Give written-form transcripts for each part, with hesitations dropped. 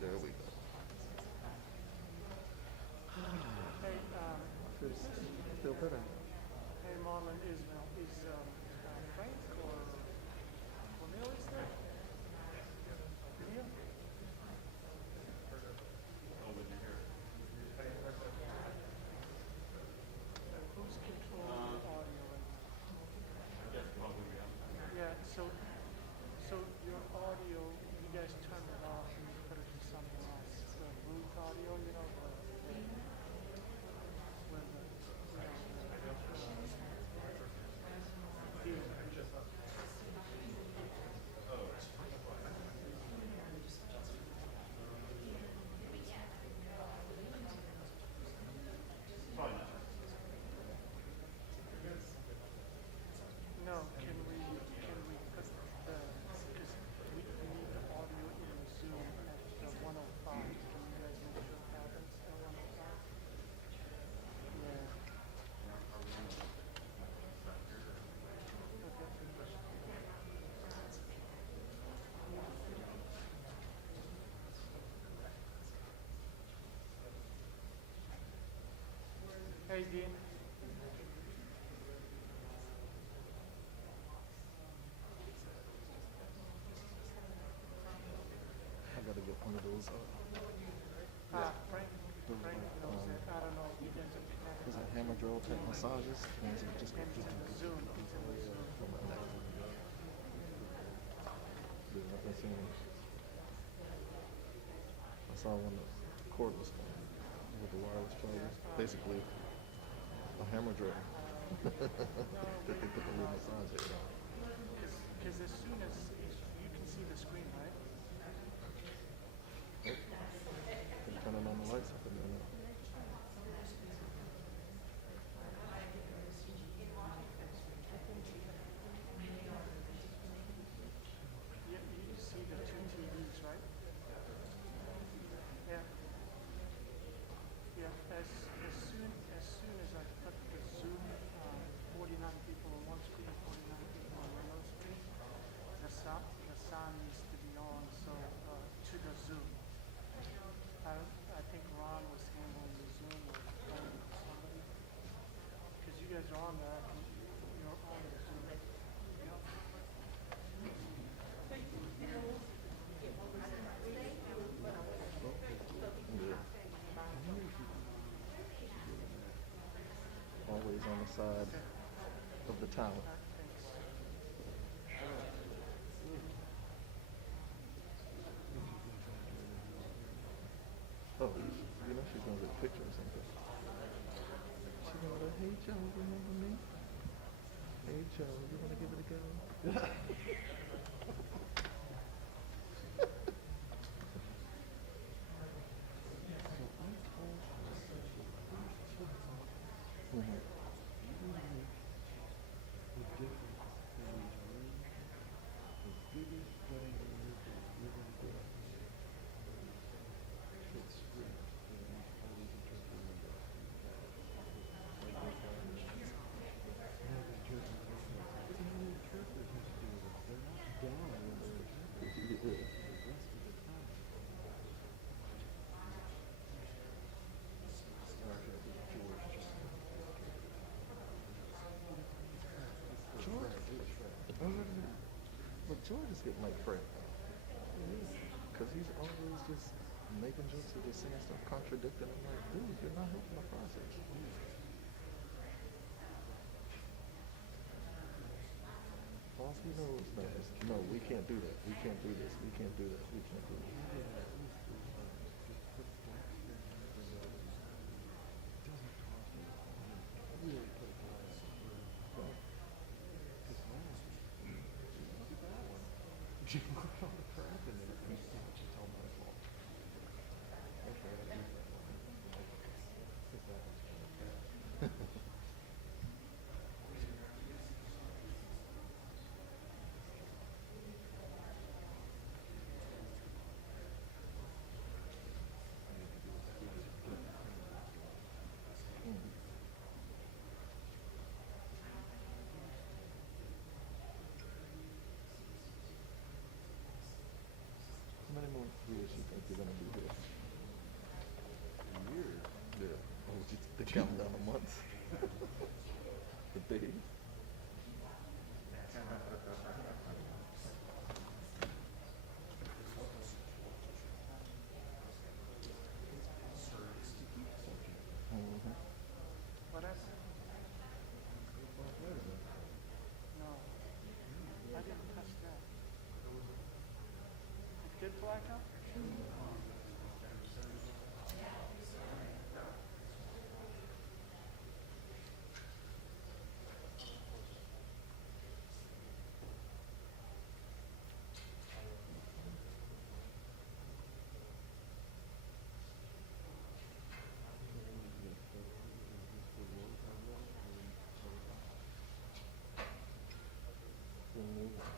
There we go. Hey, Feels, who's this? feel better. Hey, Marlon Ismail. Is Frank or Cornelius there? Neil? Who's controlling the audio right now? Yeah, so your audio, you guys turn it off and you put it to something else. The booth audio, where the, here. No, can we put the, because we need the audio in Zoom at the 105. Can you guys make sure it happens at 105? Yeah. Okay. Hey, Dean. I gotta get one of those. Frank. Frank knows it. I don't know if you guys are Is connected. it hammer drill type massages? And is it just And it's in the Zoom. He's in the Zoom. for my neck? Dude, I've been seeing. I saw one of the cordless one with the wireless charger. Basically, a hammer drill that they put the little massage head on. Because as soon as you can see the screen, right? They're turning on the lights up in there now. You see the two TVs, right? Yeah. Yeah. As soon as I put the Zoom, 49 people on one screen, 49 people on another screen, the sound needs to be on. So to the Zoom. I think Ron was handling the Zoom or phone with somebody. Because you guys are on there, you're on the Zoom. Yeah. Always on the side of the talent. Thanks. Oh, you know she's gonna get a picture or something. She's gonna go, hey Joe, remember me? Hey Joe, you wanna give it a go? Mhm. Yeah. George, but George is getting like Fred. Because he's always just making jokes or just saying stuff contradicting. I'm like, dude, you're not helping the process. All he knows now is, no, we can't do that. We can't do this. We can't do that. We can't do that. you're gonna be here. Years. Yeah. Oh, just they counting down the months, the days. Mm-hmm. What happened? No, I didn't touch that. It did black out? The new one.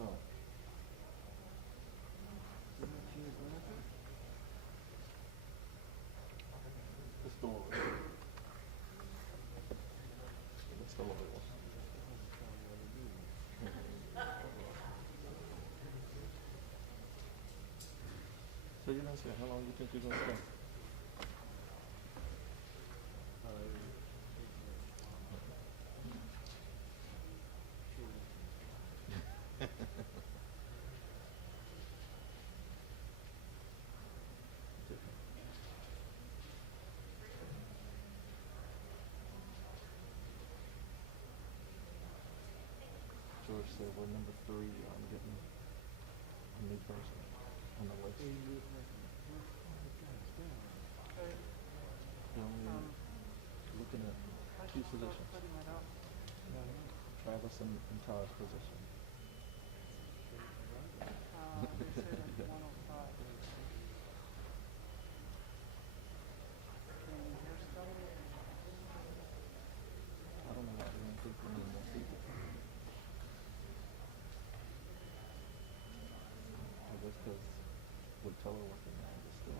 No. It's the Lord. It's the Lord one. So you're gonna say how long you think you're gonna stay? George said we're number 3 on getting a new person on the list. Hey, They're only looking at I 2 should start positions. putting it up. Travis and Todd's position. They say like 105. Can you hear stuff? I don't know why they don't think we need more people. I guess because with teleworking now, it's still.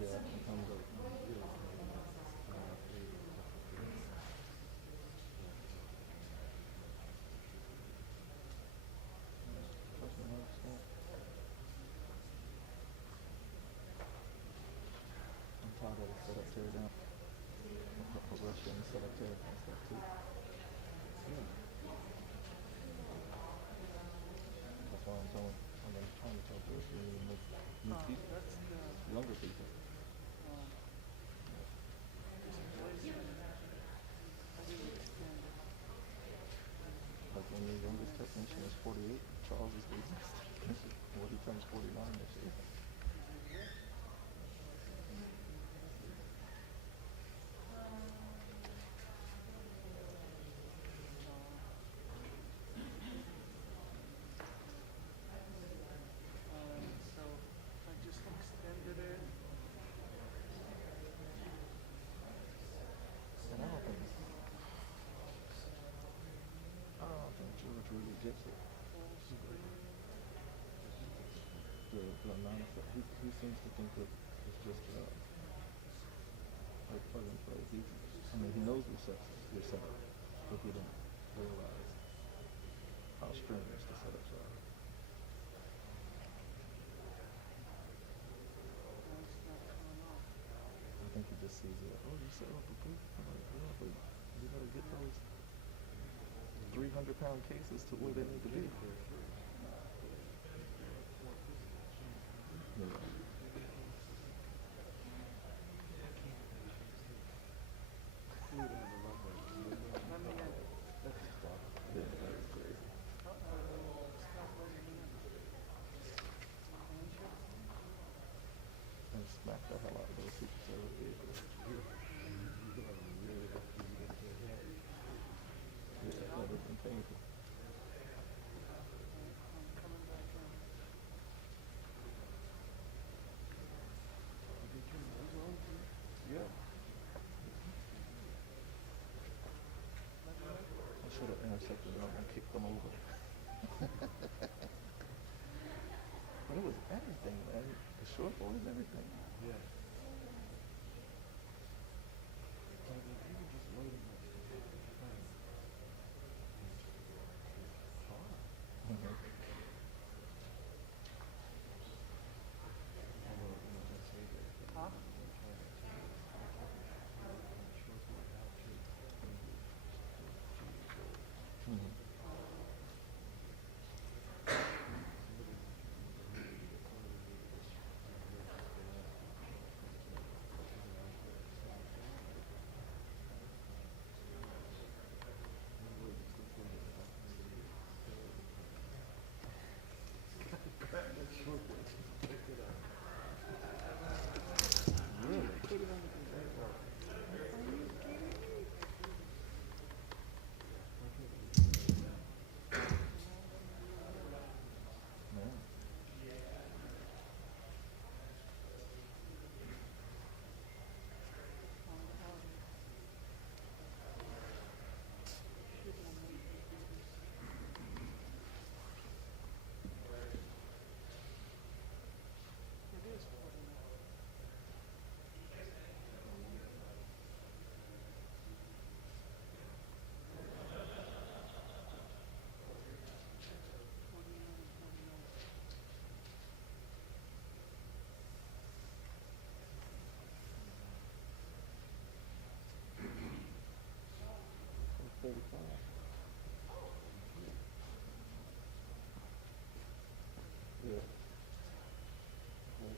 Yeah, it comes up. Person loves that. I'm tired of the setup tear down. Russia and setup tear down stuff too. That's why I'm trying to tell George we need new people, That's the younger people. displacement. How do you extend it? Like when your youngest technician is 48, Charles is the youngest technician. Well, he turns 49 this year. So I just extended it. And I don't think George really gets it. Full screen. The amount of he seems to think that it's just like plug and play. I mean, he knows your setup, but he didn't realize how strenuous the setups are. It's not coming off. I think he just sees it. Oh, you set up a booth. I'm like, yeah, but you gotta get those 300-pound cases to where they need to be. Yeah. Let me in. Yeah, that is crazy. Stop letting me in. Change it. And smack the hell out of those Secret Service vehicles. painful. I'm coming back in. Yeah. I should have intercepted them and kicked them over. But it was everything, man. The short board is everything. Yeah. Like, if you could just load them up, like, it's hard. Mm-hmm. Although, let's say that Huh? I'm trying to short board out to English, Mm-hmm. Man. It is 49. It's 35. Yeah.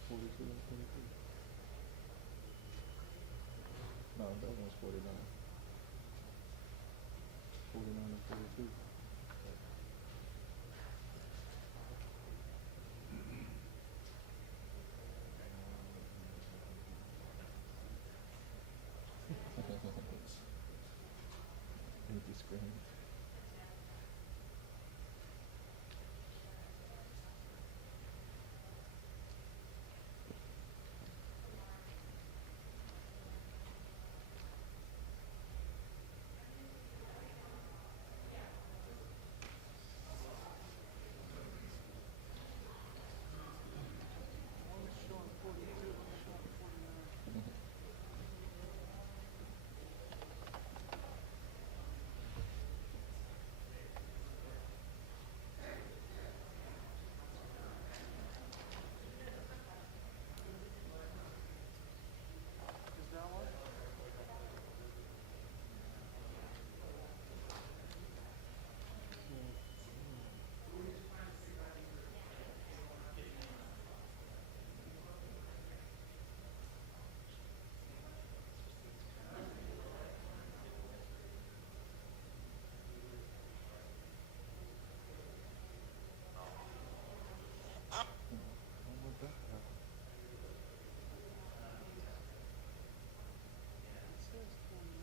42 and 23. No, that one's 49. 49 and 42. Empty screen. One's showing 42, one's showing 49. Is that one? What the hell? It says 49.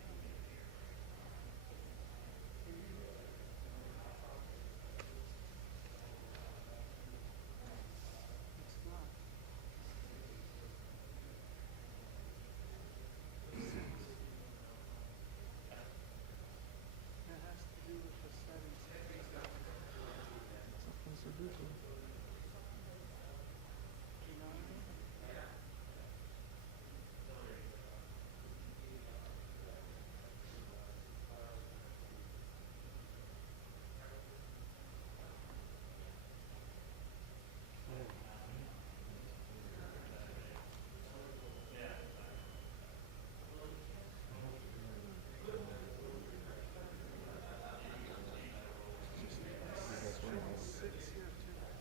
It's not. It has to do with the settings. Something's so good. You know what I mean? That's what it is. 6 here too.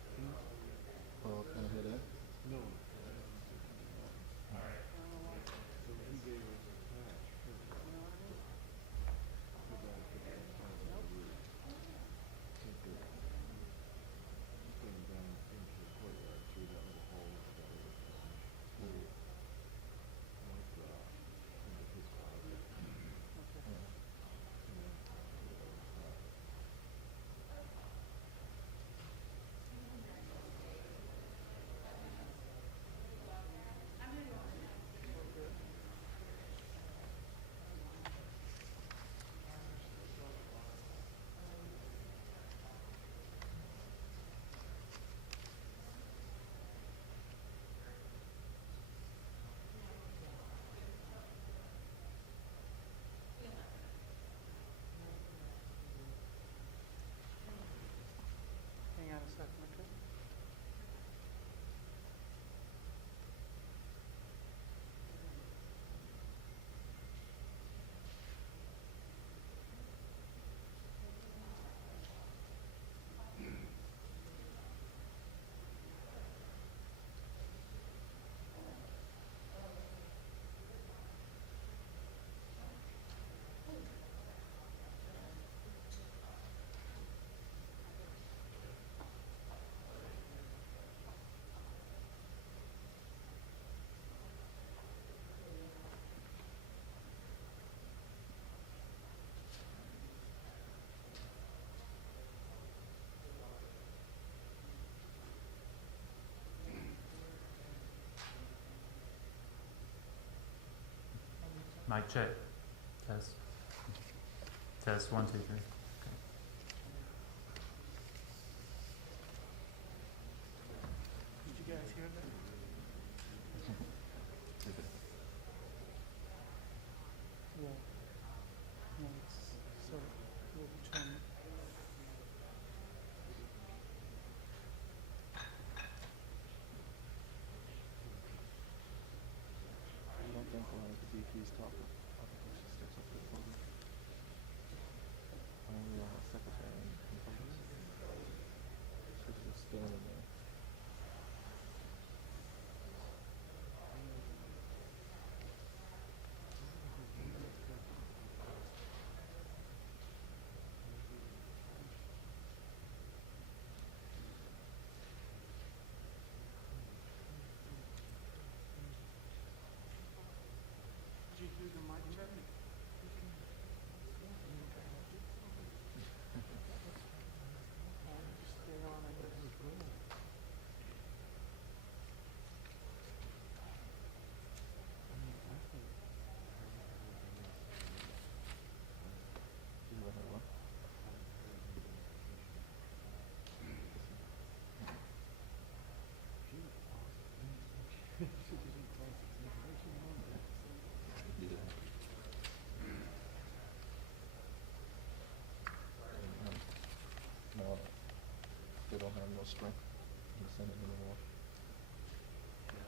Mic check. Test. Test 1, 2, 3. Okay. Did you guys hear that? Yeah. No, it's so which one? I don't think DP's talking. I think she sticks up to the podium. Only secretary and composers. She's just standing there. Did you do the mic check? Just stay on, I guess. She's like, what? Yeah. No, they don't have no strength in the Senate anymore. Yeah.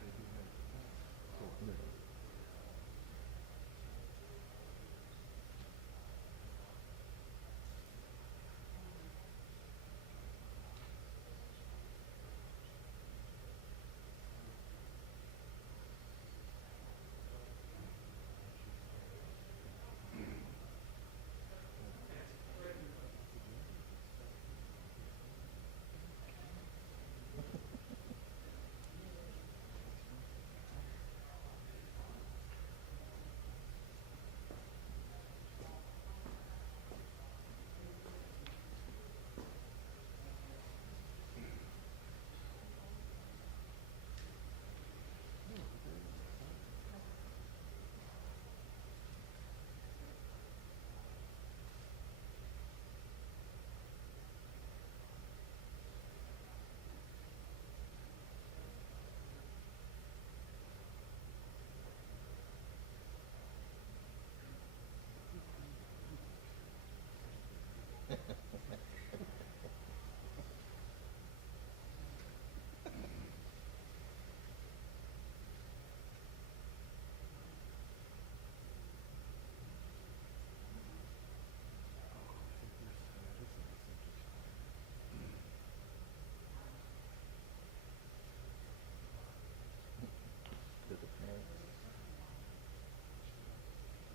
Did the parents?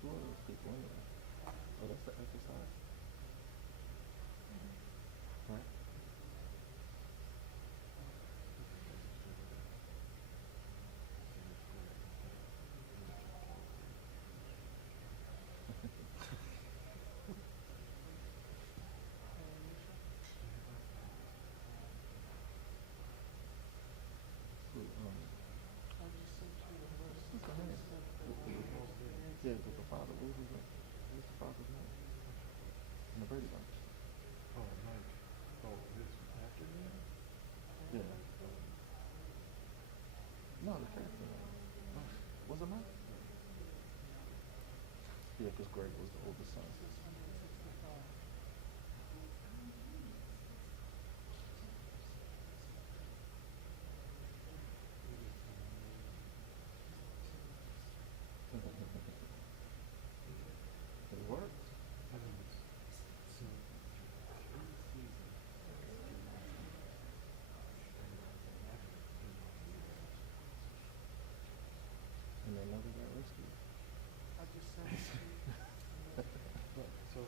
Who are those people anyway? Oh, that's the exercise. Right? Who, I just sent you the verse. what's her name? Yeah, but the father, what's the father's name? In the Brady Bunch. Oh, Mike. Oh, this afternoon? Yeah. No, the character name. Was it Mike? Yeah, because Greg was the oldest son. This is 165. It works. I mean, so 3 seasons. And they never got rescued. I just sent it to you. But so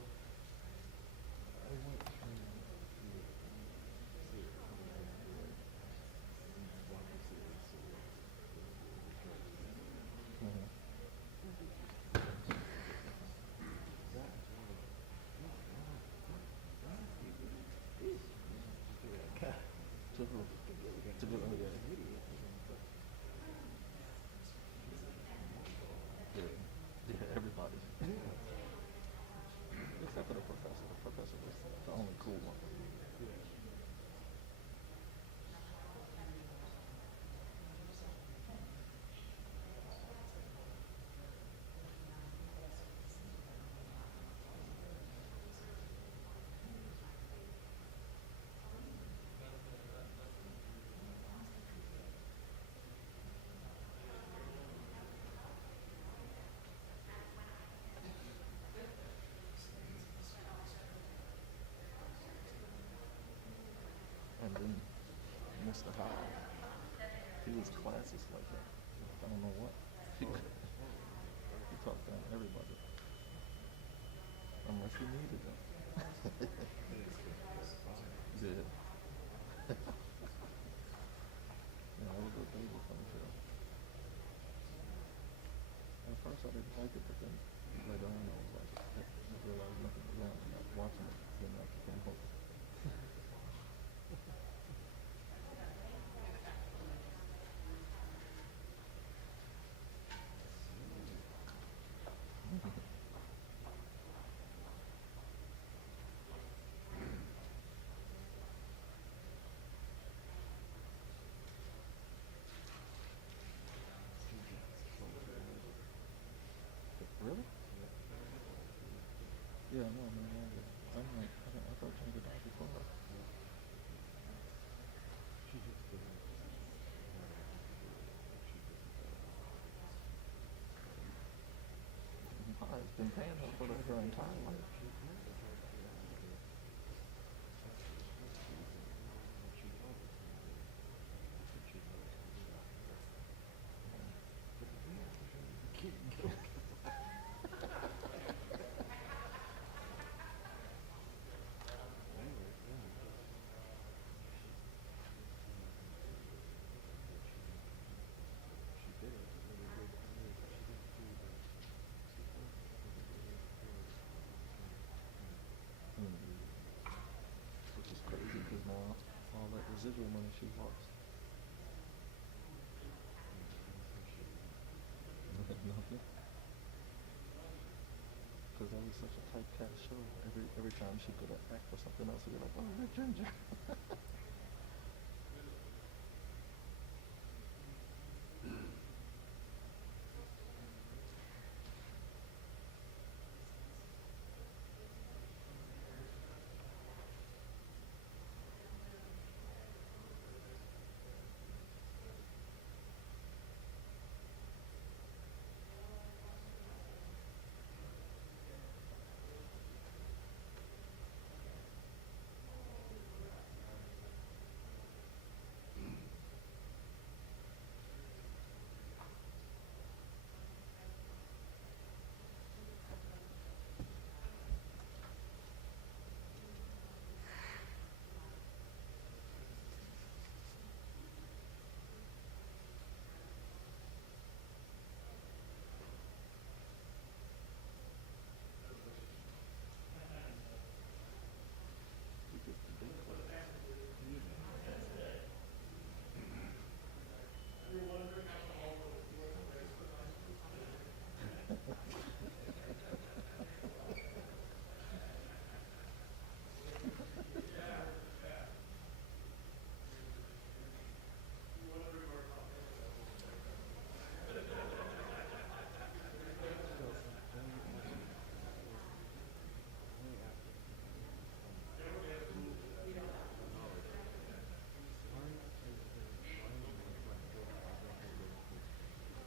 and then Mr. Howell, he was classist like that. I don't know what. He talked down to everybody. Unless he needed them. Yeah. Yeah, that was a funny show. At first I didn't like it, but then later on I was like, I realized nothing was wrong with not watching it. Then I became hooked. Really? Yeah, no, man. I thought Jennifer died before her. She just didn't. I've been paying her for her entire life. Which is crazy because now all that residual money she lost. Nothing. Because that was such a typecast show. Every time she could act for something else, we'd be like, oh, you're Ginger.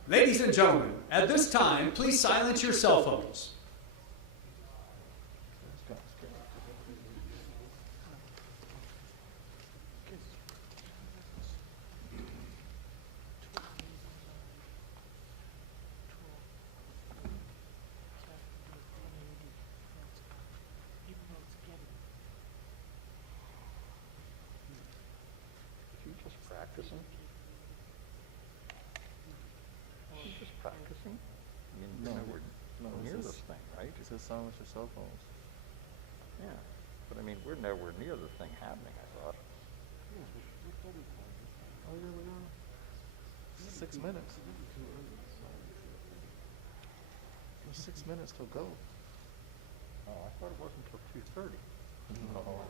Ladies and gentlemen, at this time, please silence your cell phones. That's kind of scary. You just practicing? You're just practicing. I mean, No, we're no, near it's this just- thing, right? It says silence your cell phones. Yeah. But I mean, we're nowhere near the thing happening, I thought. Oh, yeah, we are. 6 minutes. There's 6 minutes till go. Oh, I thought it wasn't until 2:30. No. Oh.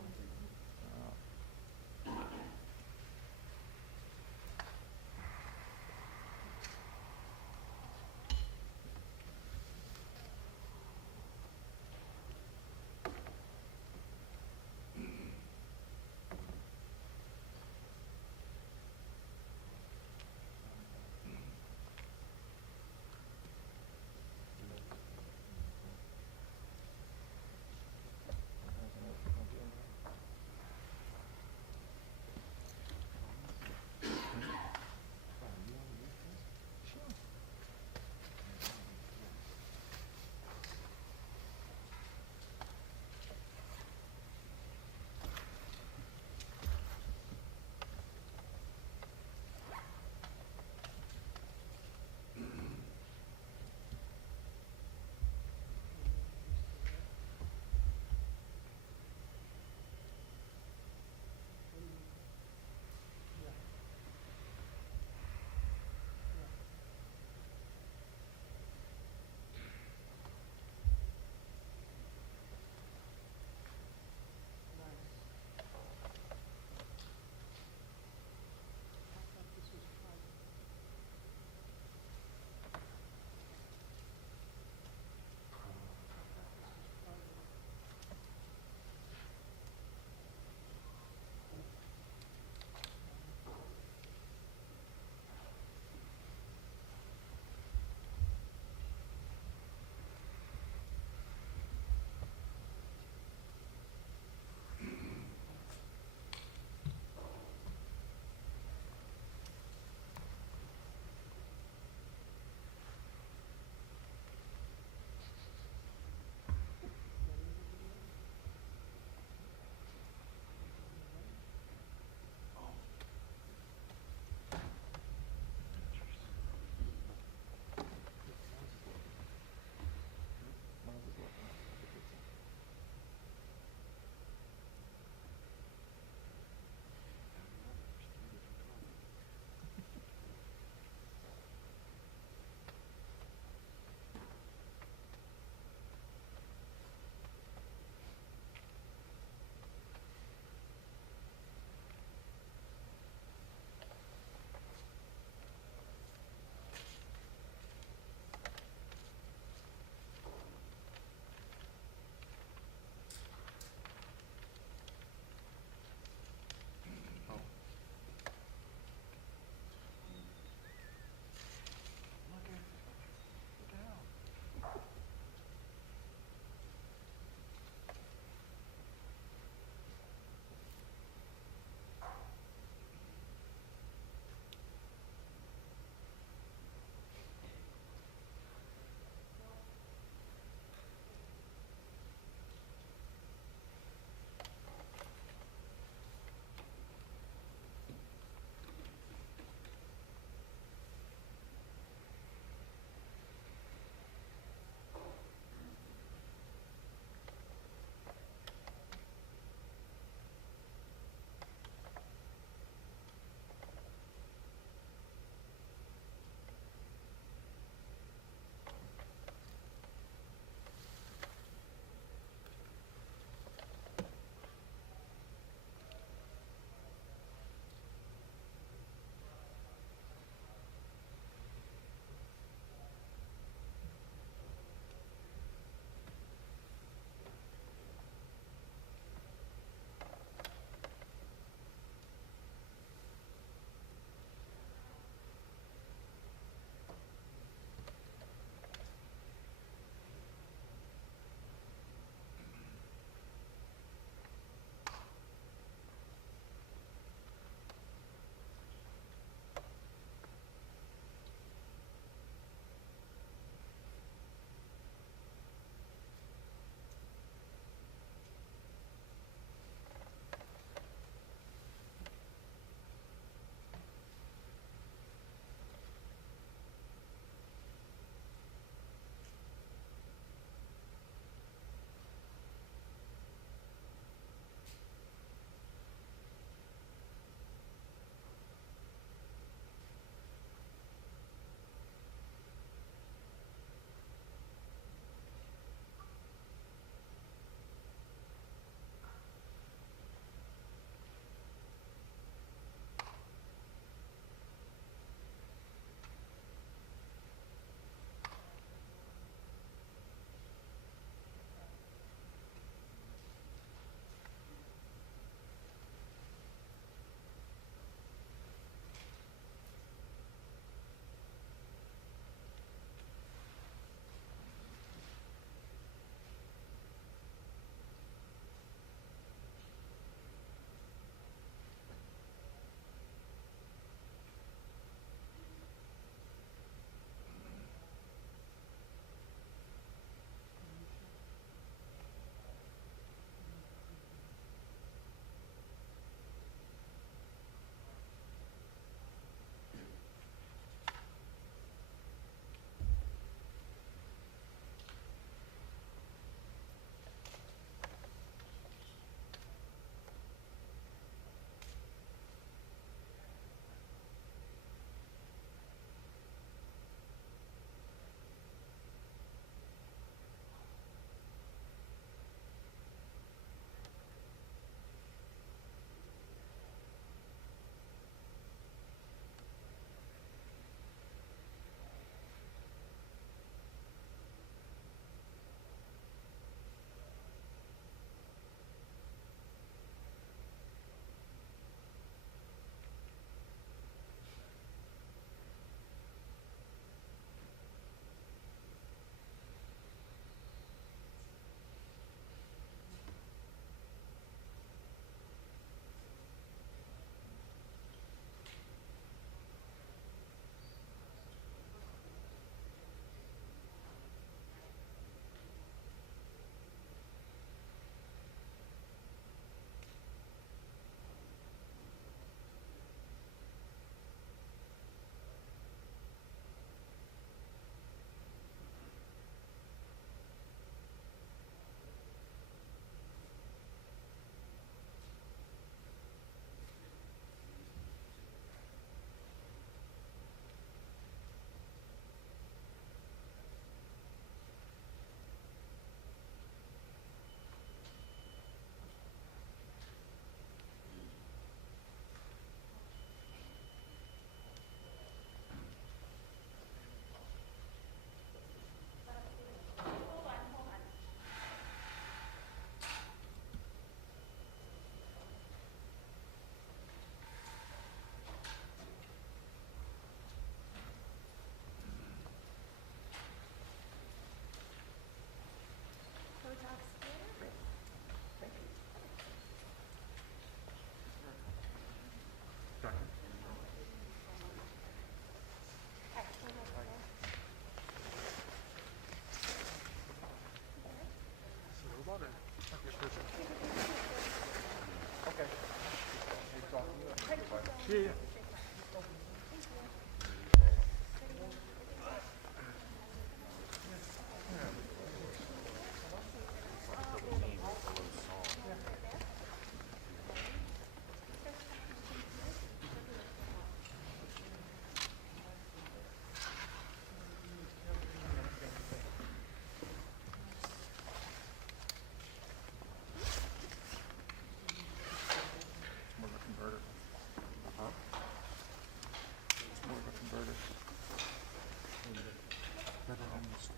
More of a converter. It's more of a converter. Better almost.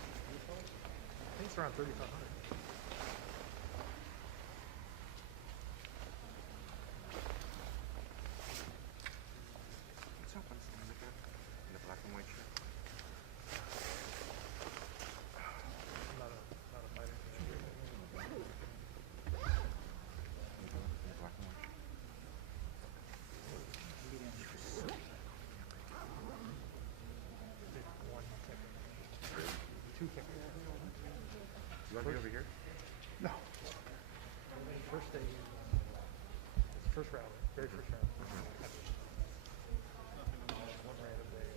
I think it's around 3,500. What's up? What's the look at? In the black and white shirt. I'm not a fighter. In the black and white shirt. One second. Two cameras. You want to be over here? No. First day. It's the first rally. Very first rally. One random day.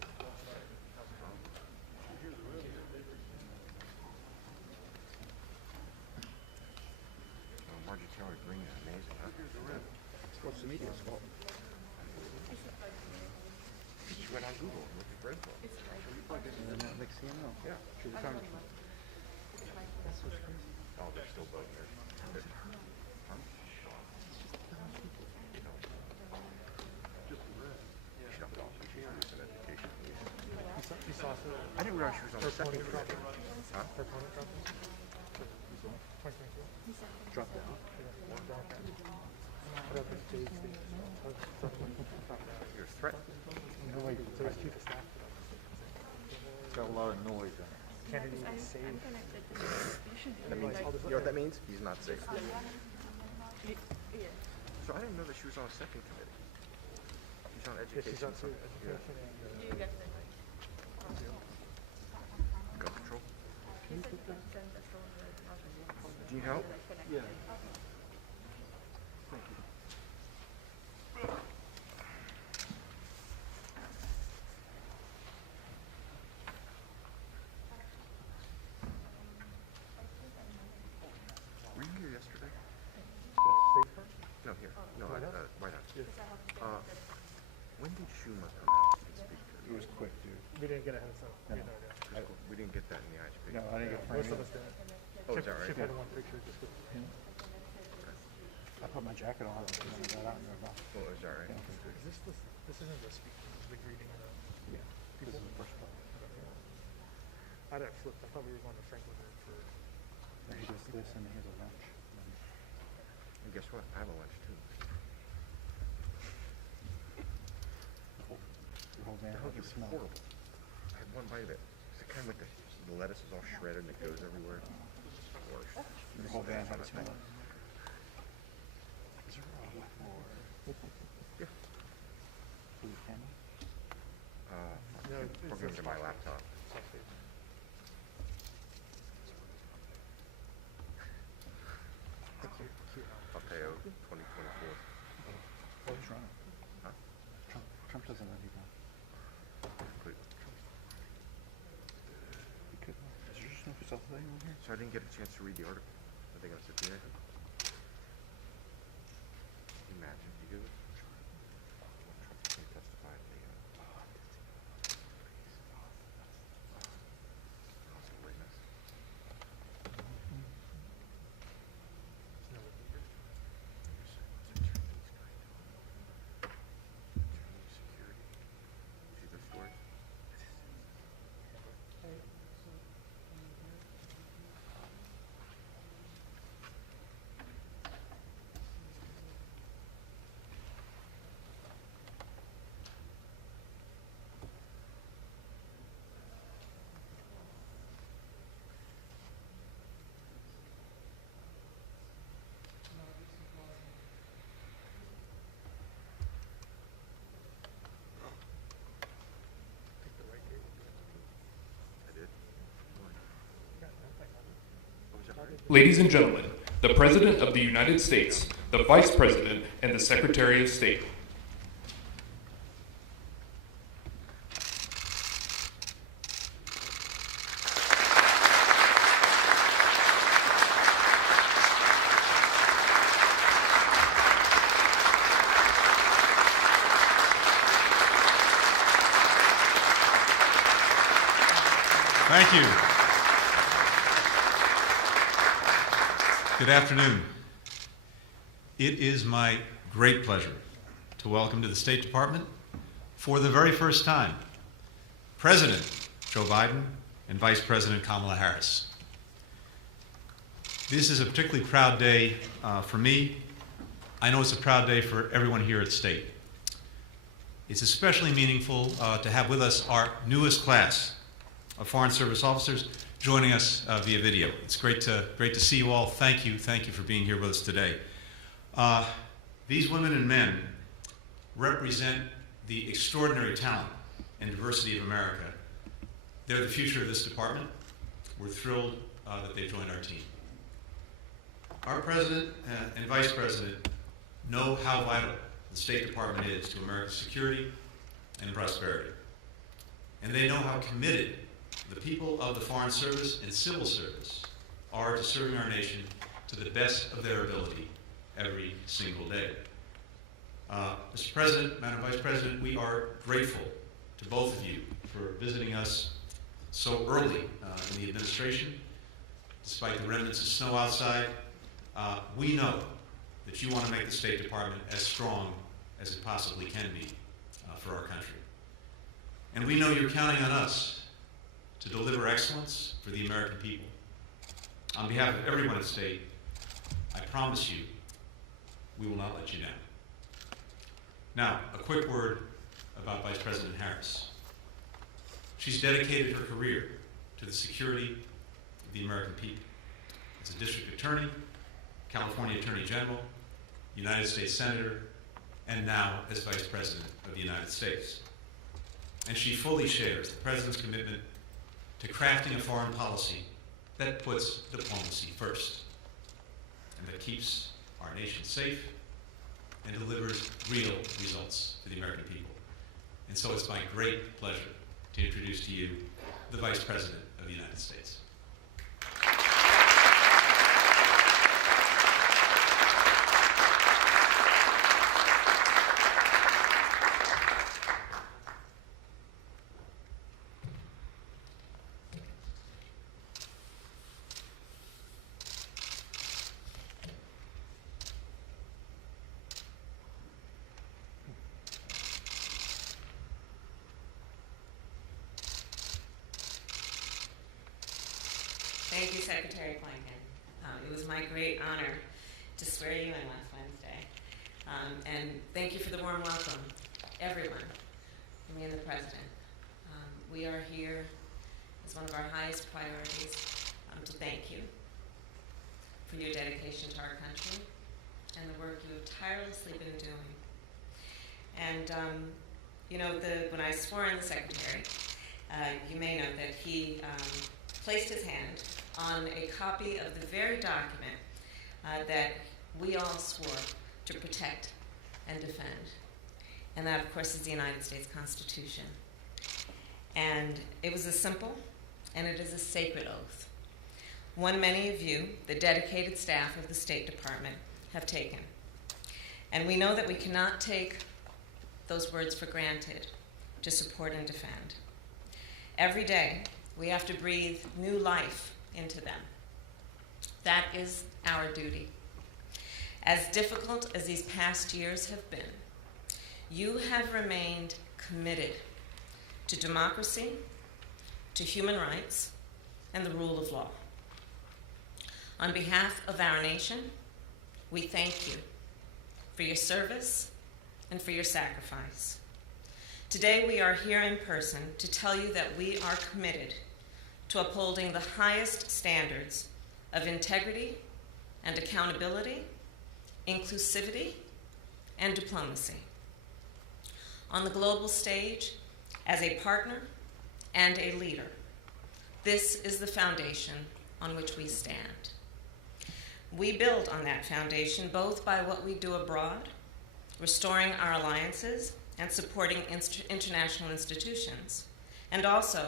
Margie Taylor Greene is amazing, huh? What's the media's fault? She went on Google and looked at Breadbook. Isn't that like CMO? Yeah. She was on. Oh, they're still voting her. Huh? She don't know. She's an education. You saw I didn't realize she was on the second committee. Huh? her opponent dropped it? 2022. Drop down. Yeah, one down. What up, it's Jay's thing. Dropped down. You're a threat. No way. So it's chief of staff. It's got a lot of noise in it. Kennedy is safe. That means, you know what that means? He's not safe. So I didn't know that she was on a second committee. She's on Yeah, education. she's on to Yeah. education and Gun control. Do you need help? yeah. Were you here yesterday? Safe part? No, here. No, White House? White House. Yes. When did Schumer come out and speak to us? It was quick, dude. We didn't get a heads up. We had no idea. We didn't get that in the IHP. No, I didn't get Most of framed. us didn't. Oh, is that right? Chip had one picture just with. I put my jacket on and then I got out and I got Oh, is that right? Is this isn't the speaker, this is the greeting of the Yeah. This is the first part. I had flipped. I thought we were going to Franklin Road for. And he does this and here's a lunch. And guess what? I have a lunch too. The whole van The had hell, the it was smell. horrible. I had one bite of it. It's the kind with the lettuce is all shredded and it goes everywhere. Worse. The whole van had a smell. Is there Yeah. for the camera? No, I it's programmed a to my spot. laptop. Pompeo 2024. Who's running? Huh? Trump doesn't let you go. Cleveland. He could. Is there just no for South Lake? So I didn't get a chance to read the article. I think I was at the end. Imagine you do it. Trump can testify at the witness. Security. See the stories? I did. What was that, Barry? Ladies and gentlemen, the President of the United States, the Vice President, and the Secretary of State. Thank you. Good afternoon. It is my great pleasure to welcome to the State Department, for the very first time, President Joe Biden and Vice President Kamala Harris. This is a particularly proud day for me. I know it's a proud day for everyone here at State. It's especially meaningful to have with us our newest class of Foreign Service officers joining us via video. It's great to see you all. Thank you for being here with us today. These women and men represent the extraordinary talent and diversity of America. They're the future of this department. We're thrilled that they've joined our team. Our President and Vice President know how vital the State Department is to America's security and prosperity. And they know how committed the people of the Foreign Service and Civil Service are to serving our nation to the best of their ability every single day. Mr. President, Madam Vice President, we are grateful to both of you for visiting us so early in the administration. Despite the remnants of snow outside, we know that you want to make the State Department as strong as it possibly can be for our country. And we know you're counting on us to deliver excellence for the American people. On behalf of everyone at State, I promise you, we will not let you down. Now, a quick word about Vice President Harris. She's dedicated her career to the security of the American people. As a district attorney, California Attorney General, United States Senator, and now as Vice President of the United States. And she fully shares the President's commitment to crafting a foreign policy that puts diplomacy first and that keeps our nation safe and delivers real results to the American people. And so it's my great pleasure to introduce to you the Vice President of the United States. Thank you, Secretary Blinken. It was my great honor to swear you in last Wednesday. And thank you for the warm welcome, everyone, from me and the President. We are here as one of our highest priorities to thank you for your dedication to our country and the work you have tirelessly been doing. And, when I swore in the Secretary, you may know that he placed his hand on a copy of the very document that we all swore to protect and defend. And that, of course, is the United States Constitution. And it was a simple, and it is a sacred oath. one many of you, the dedicated staff of the State Department, have taken. And we know that we cannot take those words for granted to support and defend. Every day, we have to breathe new life into them. That is our duty. As difficult as these past years have been, you have remained committed to democracy, to human rights, and the rule of law. On behalf of our nation, we thank you for your service and for your sacrifice. Today, we are here in person to tell you that we are committed to upholding the highest standards of integrity and accountability, inclusivity, and diplomacy. On the global stage, as a partner and a leader, this is the foundation on which we stand. We build on that foundation both by what we do abroad, restoring our alliances and supporting international institutions, and also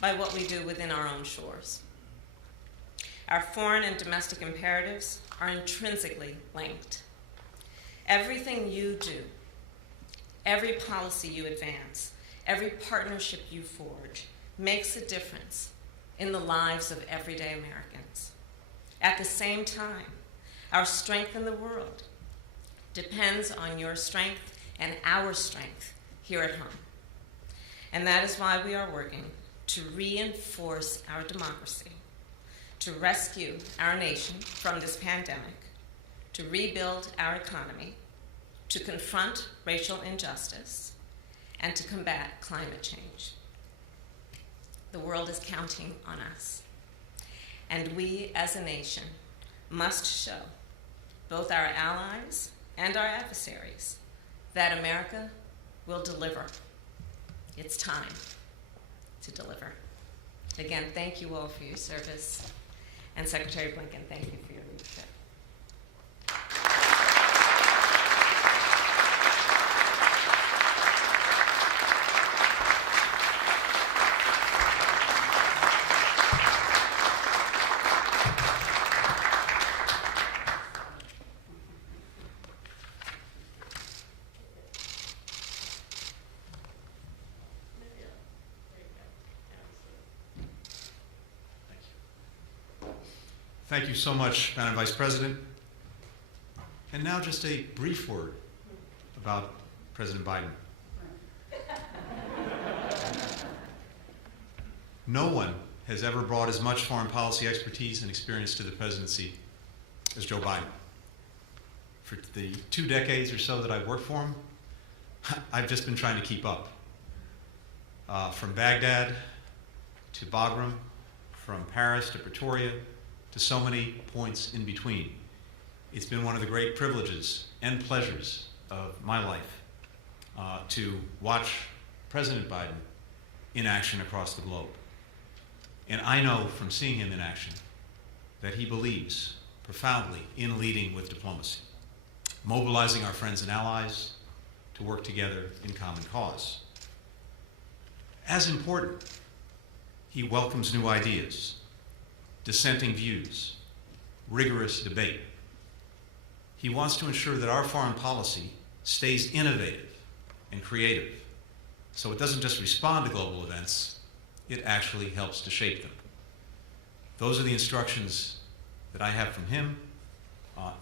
by what we do within our own shores. Our foreign and domestic imperatives are intrinsically linked. Everything you do, every policy you advance, every partnership you forge makes a difference in the lives of everyday Americans. At the same time, our strength in the world depends on your strength and our strength here at home. And that is why we are working to reinforce our democracy, to rescue our nation from this pandemic, to rebuild our economy, to confront racial injustice, and to combat climate change. The world is counting on us. And we as a nation must show both our allies and our adversaries that America will deliver. It's time to deliver. Again, thank you all for your service. And Secretary Blinken, thank you for your leadership. Thank you so much, Madam Vice President. And now just a brief word about President Biden. No one has ever brought as much foreign policy expertise and experience to the presidency as Joe Biden. For the 2 decades or so that I've worked for him, I've just been trying to keep up. From Baghdad to Bagram, from Paris to Pretoria, to so many points in between. It's been one of the great privileges and pleasures of my life to watch President Biden in action across the globe. And I know from seeing him in action that he believes profoundly in leading with diplomacy, mobilizing our friends and allies to work together in common cause. As important, he welcomes new ideas, dissenting views, rigorous debate. He wants to ensure that our foreign policy stays innovative and creative, so it doesn't just respond to global events, it actually helps to shape them. Those are the instructions that I have from him.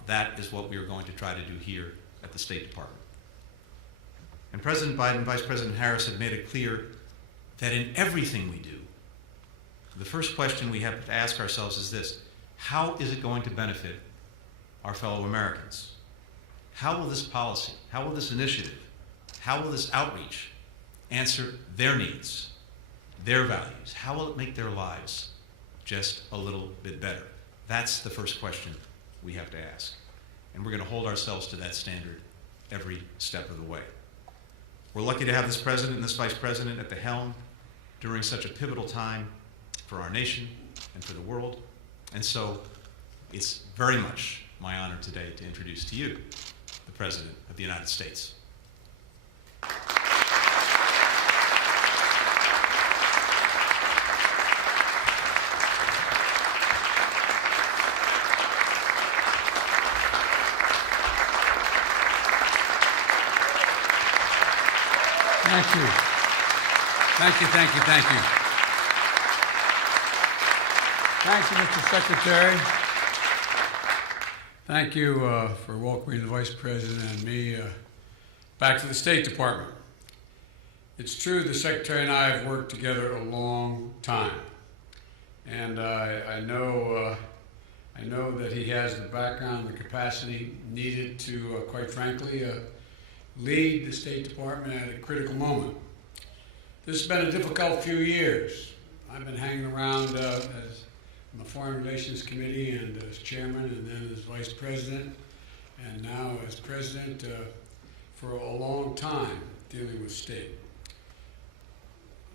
That is what we are going to try to do here at the State Department. And President Biden and Vice President Harris have made it clear that in everything we do, the first question we have to ask ourselves is this: how is it going to benefit our fellow Americans? How will this policy, how will this initiative, how will this outreach answer their needs, their values? How will it make their lives just a little bit better? That's the first question we have to ask. And we're going to hold ourselves to that standard every step of the way. We're lucky to have this president and this vice president at the helm during such a pivotal time for our nation and for the world. And so it's very much my honor today to introduce to you the President of the United States. Thank you. Thank you, thank you, thank you. Thank you, Mr. Secretary. Thank you for welcoming the Vice President and me back to the State Department. It's true the Secretary and I have worked together a long time. And I know that he has the background and the capacity needed to, quite frankly, lead the State Department at a critical moment. This has been a difficult few years. I've been hanging around as on the Foreign Relations Committee and as chairman and then as vice president and now as president for a long time dealing with state.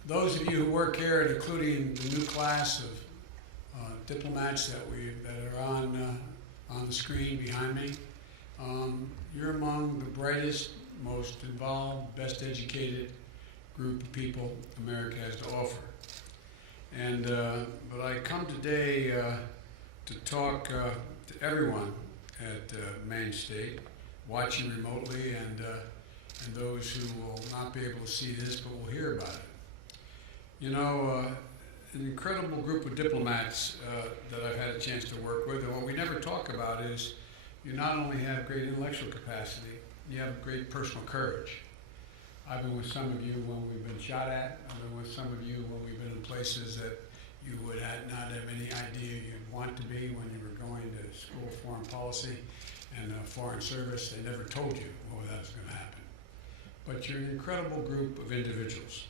Those of you who work here, including the new class of diplomats that are on the screen behind me, you're among the brightest, most involved, best educated group of people America has to offer. And but I come today to talk to everyone at Maine State, watching remotely, and those who will not be able to see this but will hear about it. You know, an incredible group of diplomats that I've had a chance to work with, and what we never talk about is you not only have great intellectual capacity, you have great personal courage. I've been with some of you when we've been shot at. I've been with some of you when we've been in places that you would not have any idea you'd want to be when you were going to school of foreign policy and foreign service. They never told you, oh, that's going to happen. But you're an incredible group of individuals.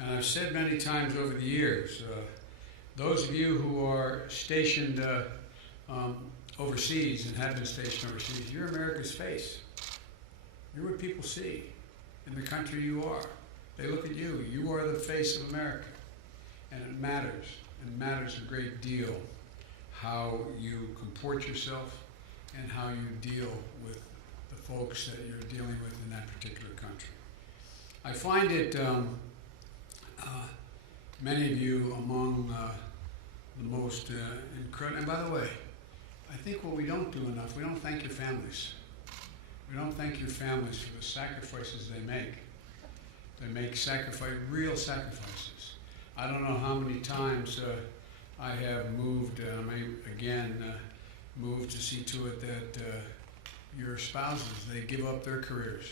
And I've said many times over the years, those of you who are stationed overseas and have been stationed overseas, you're America's face. You're what people see in the country you are. They look at you. You are the face of America. And it matters. It matters a great deal how you comport yourself and how you deal with the folks that you're dealing with in that particular country. I find it, many of you among the most incredible, and by the way, I think what we don't do enough, we don't thank your families. We don't thank your families for the sacrifices they make. They make real sacrifices. I don't know how many times I have moved, and I may again move to see to it that your spouses, they give up their careers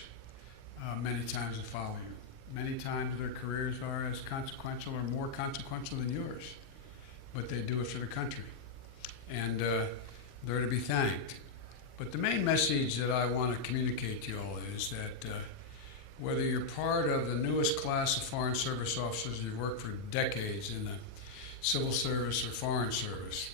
many times to follow you. Many times their careers are as consequential or more consequential than yours, but they do it for the country. And they're to be thanked. But the main message that I want to communicate to you all is that whether you're part of the newest class of Foreign Service officers, you've worked for decades in the civil service or foreign service,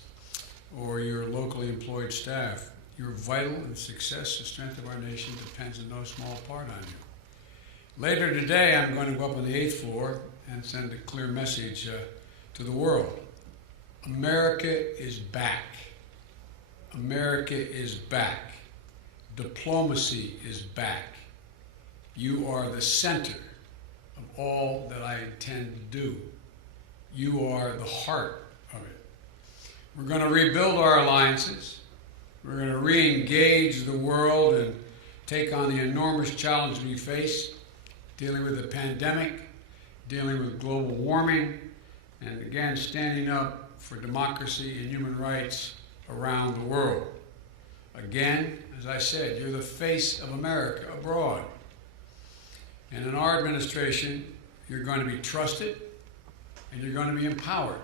or your locally employed staff, your vital and success and strength of our nation depends in no small part on you. Later today, I'm going to go up on the 8th floor and send a clear message to the world. America is back. America is back. Diplomacy is back. You are the center of all that I intend to do. You are the heart of it. We're going to rebuild our alliances. We're going to re-engage the world and take on the enormous challenge we face, dealing with the pandemic, dealing with global warming, and again, standing up for democracy and human rights around the world. Again, as I said, you're the face of America abroad. And in our administration, you're going to be trusted and you're going to be empowered.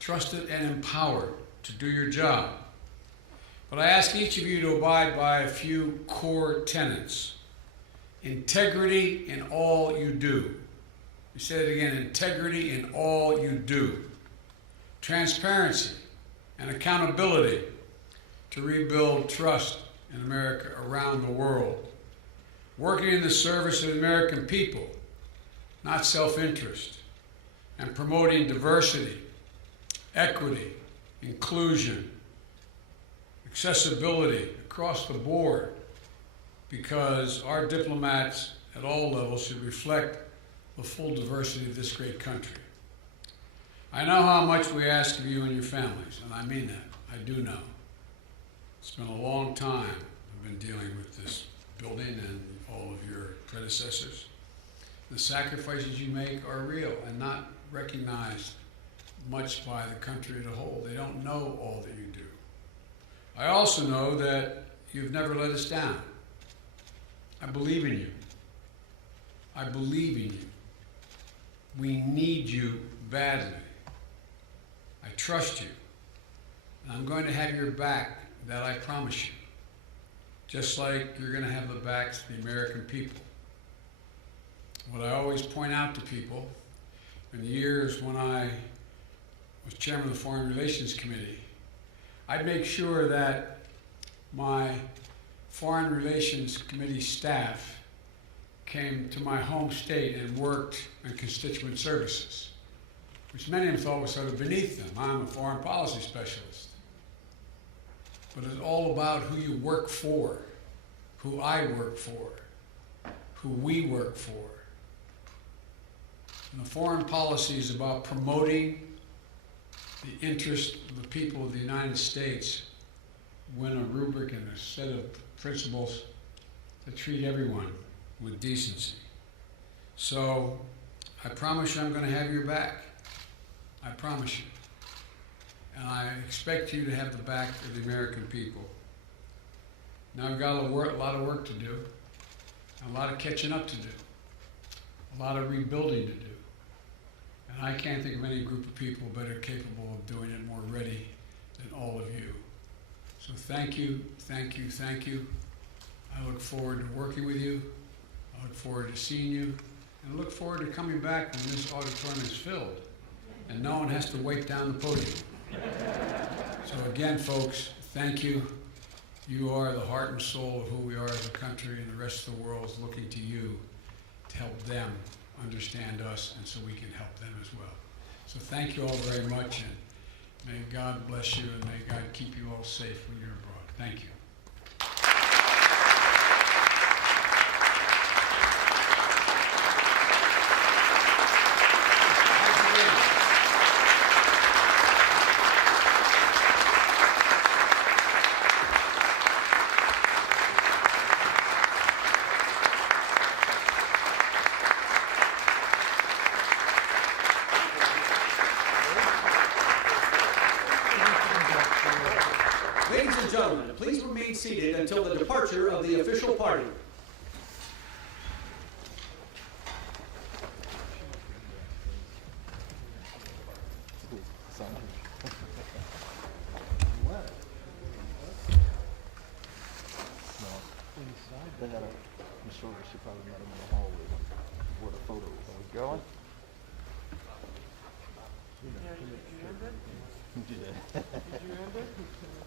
Trusted and empowered to do your job. But I ask each of you to abide by a few core tenets. Integrity in all you do. You say it again, integrity in all you do. Transparency and accountability to rebuild trust in America around the world. Working in the service of the American people, not self-interest, and promoting diversity, equity, inclusion, accessibility across the board, because our diplomats at all levels should reflect the full diversity of this great country. I know how much we ask of you and your families, and I mean that. I do know. It's been a long time I've been dealing with this building and all of your predecessors. The sacrifices you make are real and not recognized much by the country as a whole. They don't know all that you do. I also know that you've never let us down. I believe in you. I believe in you. We need you badly. I trust you. And I'm going to have your back, that I promise you. Just like you're going to have the backs of the American people. What I always point out to people, in the years when I was chairman of the Foreign Relations Committee, I'd make sure that my Foreign Relations Committee staff came to my home state and worked in constituent services, which many of them thought was sort of beneath them. I'm a foreign policy specialist. But it's all about who you work for, who I work for, who we work for. And the foreign policy is about promoting the interest of the people of the United States when a rubric and a set of principles to treat everyone with decency. So I promise you I'm going to have your back. I promise you. And I expect you to have the back of the American people. Now I've got a lot of work to do, a lot of catching up to do, a lot of rebuilding to do. And I can't think of any group of people better capable of doing it, more ready than all of you. So thank you, thank you, thank you. I look forward to working with you. I look forward to seeing you. And I look forward to coming back when this auditorium is filled and no one has to wait down the podium. So again, folks, thank you. You are the heart and soul of who we are as a country, and the rest of the world is looking to you to help them understand us, and so we can help them as well. So thank you all very much, and may God bless you, and may God keep you all safe when you're abroad. Thank you. Ladies and gentlemen, please remain seated until the departure of the official party. They had a, I'm sure she probably met him in the hallway before the photo. Are we going? Yeah, you end it? Yeah. Did you end it?